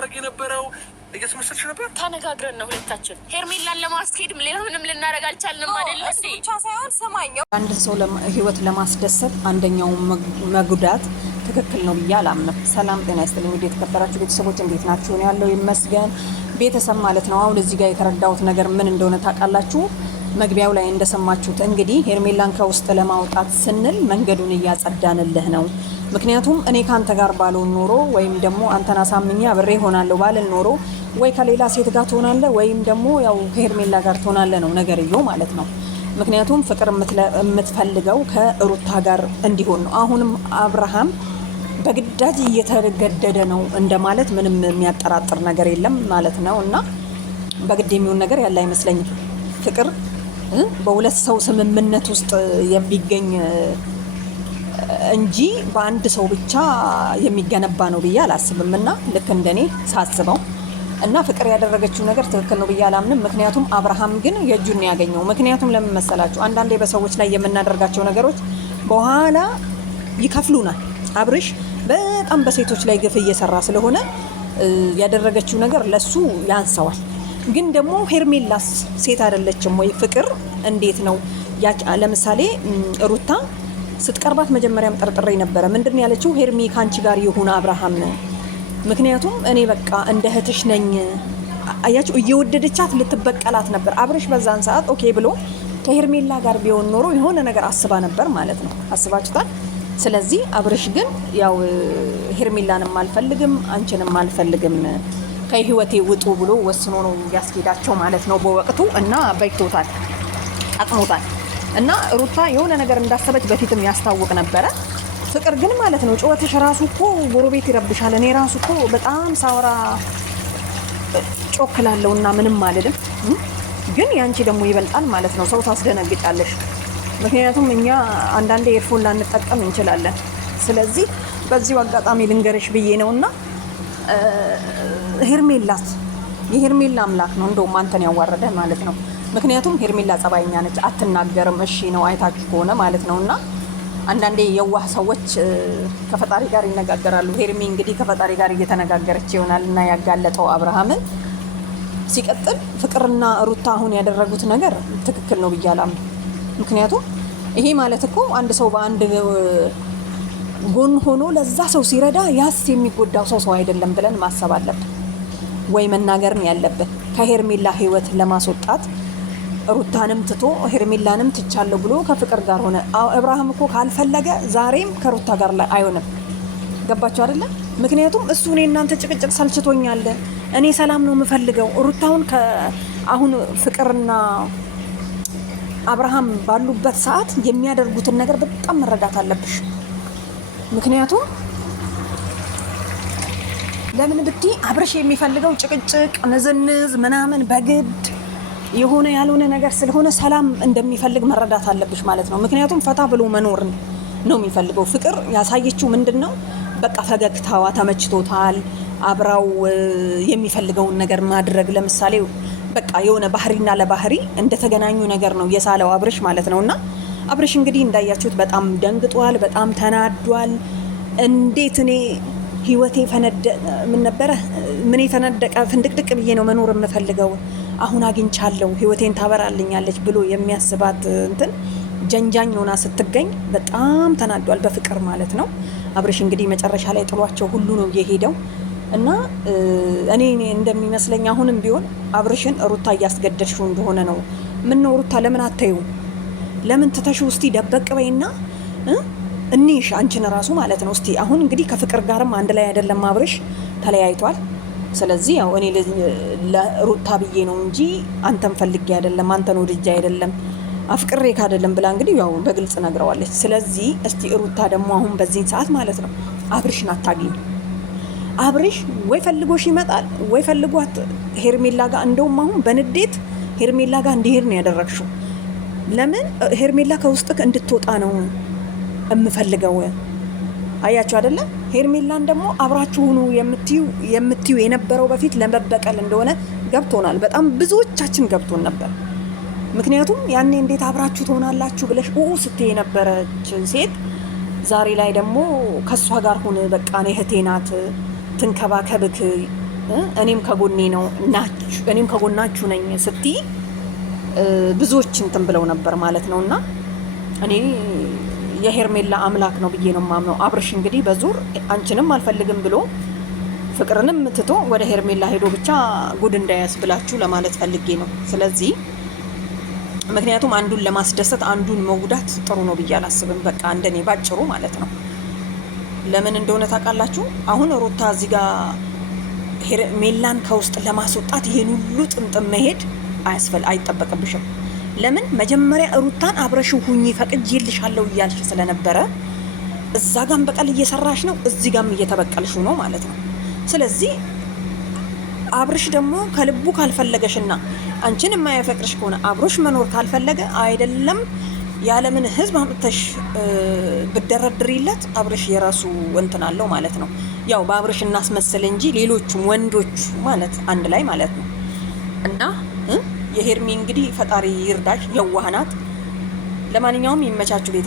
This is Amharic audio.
ስታደርግ የነበረው እየተመሰልሽ ነበር። ተነጋግረን ነው ሁለታችን ሄርሜላን ለማስኬድ ሌላ ምንም ልናደርግ አልቻልንም አይደል? እሱ ብቻ ሳይሆን ሰማኛው አንድ ሰው ህይወት ለማስደሰት አንደኛው መጉዳት ትክክል ነው ብዬ አላምንም። ሰላም ጤና ይስጥልኝ ውድ የተከበራችሁ ቤተሰቦች እንዴት ናችሁ? ነው ያለው ይመስገን ቤተሰብ ማለት ነው። አሁን እዚህ ጋር የተረዳሁት ነገር ምን እንደሆነ ታውቃላችሁ? መግቢያው ላይ እንደሰማችሁት እንግዲህ ሄርሜላን ከውስጥ ለማውጣት ስንል መንገዱን እያጸዳንልህ ነው። ምክንያቱም እኔ ካንተ ጋር ባልሆን ኖሮ ወይም ደግሞ አንተን አሳምኜ አብሬ ሆናለሁ ባልን ኖሮ ወይ ከሌላ ሴት ጋር ትሆናለህ ወይም ደግሞ ያው ከሄርሜላ ጋር ትሆናለህ ነው ነገርየው ማለት ነው። ምክንያቱም ፍቅር የምትፈልገው ከሩታ ጋር እንዲሆን ነው። አሁንም አብርሃም በግዳጅ እየተገደደ ነው እንደማለት ምንም የሚያጠራጥር ነገር የለም ማለት ነው። እና በግድ የሚሆን ነገር ያለ አይመስለኝም። ፍቅር በሁለት ሰው ስምምነት ውስጥ የሚገኝ እንጂ በአንድ ሰው ብቻ የሚገነባ ነው ብዬ አላስብም። እና ልክ እንደኔ ሳስበው እና ፍቅር ያደረገችው ነገር ትክክል ነው ብዬ አላምንም። ምክንያቱም አብርሃም ግን የእጁን ያገኘው። ምክንያቱም ለምን መሰላችሁ? አንዳንዴ በሰዎች ላይ የምናደርጋቸው ነገሮች በኋላ ይከፍሉናል። አብርሽ በጣም በሴቶች ላይ ግፍ እየሰራ ስለሆነ ያደረገችው ነገር ለሱ ያንሰዋል። ግን ደግሞ ሄርሜላስ ሴት አይደለችም ወይ? ፍቅር እንዴት ነው? ለምሳሌ ሩታ ስትቀርባት መጀመሪያም ጠርጥሬ ነበረ። ምንድን ነው ያለችው? ሄርሜ ካንቺ ጋር ይሁን አብርሃም፣ ምክንያቱም እኔ በቃ እንደ እህትሽ ነኝ። አያችሁ፣ እየወደደቻት ልትበቀላት ነበር። አብርሽ በዛን ሰዓት ኦኬ ብሎ ከሄርሜላ ጋር ቢሆን ኖሮ የሆነ ነገር አስባ ነበር ማለት ነው። አስባችሁታል? ስለዚህ አብርሽ ግን ያው ሄርሜላንም አልፈልግም አንቺንም አልፈልግም ከህይወቴ ውጡ ብሎ ወስኖ ነው ያስኬዳቸው ማለት ነው በወቅቱ። እና በይቶታል፣ አጥሞታል። እና ሩታ የሆነ ነገር እንዳሰበች በፊትም ያስታውቅ ነበረ። ፍቅር ግን ማለት ነው ጩኸትሽ ራሱ እኮ ጎረቤት ይረብሻል። እኔ ራሱ እኮ በጣም ሳወራ ጮክላለሁ እና ምንም አልልም፣ ግን ያንቺ ደግሞ ይበልጣል ማለት ነው። ሰው ታስደነግጫለሽ። ምክንያቱም እኛ አንዳንዴ ኤርፎን ላንጠቀም እንችላለን። ስለዚህ በዚሁ አጋጣሚ ልንገርሽ ብዬ ነውና ሄርሜላስ የሄርሜላ አምላክ ነው እንደውም አንተን ያዋረደ ማለት ነው። ምክንያቱም ሄርሜላ ጸባይኛ ነች፣ አትናገርም። እሺ ነው አይታችሁ ከሆነ ማለት ነውና አንዳንዴ የዋህ ሰዎች ከፈጣሪ ጋር ይነጋገራሉ። ሄርሜ እንግዲህ ከፈጣሪ ጋር እየተነጋገረች ይሆናል እና ያጋለጠው አብርሃምን። ሲቀጥል ፍቅርና ሩታ አሁን ያደረጉት ነገር ትክክል ነው ብዬ አላምንም። ምክንያቱም ይሄ ማለት እኮ አንድ ሰው በአንድ ጎን ሆኖ ለዛ ሰው ሲረዳ ያስ የሚጎዳው ሰው አይደለም ብለን ማሰብ አለብን ወይ መናገርን ያለብን። ከሄርሜላ ህይወት ለማስወጣት ሩታንም ትቶ ሄርሜላንም ትቻለሁ ብሎ ከፍቅር ጋር ሆነ። አብርሃም እኮ ካልፈለገ ዛሬም ከሩታ ጋር ላይ አይሆንም። ገባችሁ አይደለ? ምክንያቱም እሱ እኔ እናንተ ጭቅጭቅ ሰልችቶኛል፣ እኔ ሰላም ነው የምፈልገው። ሩታውን አሁን ፍቅርና አብርሃም ባሉበት ሰዓት የሚያደርጉትን ነገር በጣም መረዳት አለብሽ። ምክንያቱም ለምን ብቲ አብርሽ የሚፈልገው ጭቅጭቅ፣ ንዝንዝ ምናምን በግድ የሆነ ያልሆነ ነገር ስለሆነ ሰላም እንደሚፈልግ መረዳት አለብሽ ማለት ነው። ምክንያቱም ፈታ ብሎ መኖር ነው የሚፈልገው። ፍቅር ያሳየችው ምንድነው? በቃ ፈገግታዋ ተመችቶታል። አብራው የሚፈልገውን ነገር ማድረግ ለምሳሌ በቃ የሆነ ባህሪና ለባህሪ እንደተገናኙ ነገር ነው የሳለው አብርሽ ማለት ነውና አብርሽ እንግዲህ እንዳያችሁት በጣም ደንግጧል፣ በጣም ተናዷል። እንዴት እኔ ህይወቴ ምን ነበረ ምን የተነደቀ ፍንድቅድቅ ብዬ ነው መኖር የምፈልገው፣ አሁን አግኝቻለሁ ህይወቴን ታበራልኛለች ብሎ የሚያስባት እንትን ጀንጃኝ ሆና ስትገኝ በጣም ተናዷል በፍቅር ማለት ነው። አብርሽ እንግዲህ መጨረሻ ላይ ጥሏቸው ሁሉ ነው የሄደው። እና እኔ እንደሚመስለኝ አሁንም ቢሆን አብርሽን ሩታ እያስገደድሽው እንደሆነ ነው። ምን ነው ሩታ ለምን አታዩ? ለምን ትተሽው? እስቲ ደበቅ በይና እኒሽ አንቺን ራሱ ማለት ነው። እስቲ አሁን እንግዲህ ከፍቅር ጋርም አንድ ላይ አይደለም አብርሽ ተለያይቷል። ስለዚህ ያው እኔ ለሩታ ብዬ ነው እንጂ አንተን ፈልጌ አይደለም፣ አንተን ወድጄ አይደለም፣ አፍቅሬክ አይደለም ብላ እንግዲህ ያው በግልጽ ነግረዋለች። ስለዚህ እስቲ ሩታ ደግሞ አሁን በዚህ ሰዓት ማለት ነው አብርሽን አታግኝ። አብርሽ ወይ ፈልጎሽ ይመጣል ወይ ፈልጓት ሄርሜላ ጋር። እንደውም አሁን በንዴት ሄርሜላ ጋር እንዲሄድ ነው ያደረግሽው። ለምን ሄርሜላ ከውስጥክ እንድትወጣ ነው የምፈልገው። አያችሁ አይደለ? ሄርሜላን ደግሞ አብራችሁ ሁኑ የምትዩ የነበረው በፊት ለመበቀል እንደሆነ ገብቶናል። በጣም ብዙዎቻችን ገብቶን ነበር። ምክንያቱም ያኔ እንዴት አብራችሁ ትሆናላችሁ ብለሽ ስትይ የነበረች ሴት ዛሬ ላይ ደግሞ ከሷ ጋር ሁን፣ በቃ እህቴ ናት፣ ትንከባከብክ እኔም ከጎናችሁ ነኝ ስትይ ብዙዎች እንትን ብለው ነበር ማለት ነውና እኔ የሄርሜላ አምላክ ነው ብዬ ነው የማምነው። አብርሽ እንግዲህ በዙር አንቺንም አልፈልግም ብሎ ፍቅርንም ትቶ ወደ ሄርሜላ ሄዶ ብቻ ጉድ እንዳያስብላችሁ ለማለት ፈልጌ ነው። ስለዚህ ምክንያቱም አንዱን ለማስደሰት አንዱን መጉዳት ጥሩ ነው ብዬ አላስብም። በቃ እንደኔ ባጭሩ ማለት ነው። ለምን እንደሆነ ታውቃላችሁ? አሁን ሩታ እዚህ ጋር ሄርሜላን ከውስጥ ለማስወጣት ይሄን ሁሉ ጥምጥም መሄድ አይጠበቅብሽም። ለምን መጀመሪያ ሩታን አብረሽ ሁኚ ፈቅጄልሻለሁ እያልሽ ስለነበረ እዛ ጋም በቀል እየሰራሽ ነው፣ እዚህ ጋም እየተበቀልሽ ነው ማለት ነው። ስለዚህ አብርሽ ደግሞ ከልቡ ካልፈለገሽና አንቺን የማያፈቅርሽ ከሆነ አብሮሽ መኖር ካልፈለገ አይደለም ያለምን ህዝብ አምጥተሽ ብደረድሪለት አብርሽ የራሱ እንትን አለው ማለት ነው። ያው በአብርሽ እናስመስል እንጂ ሌሎቹም ወንዶች ማለት አንድ ላይ ማለት ነው። እና የሄርሚ እንግዲህ ፈጣሪ ይርዳሽ፣ የዋህናት። ለማንኛውም ይመቻችሁ ቤተሰብ።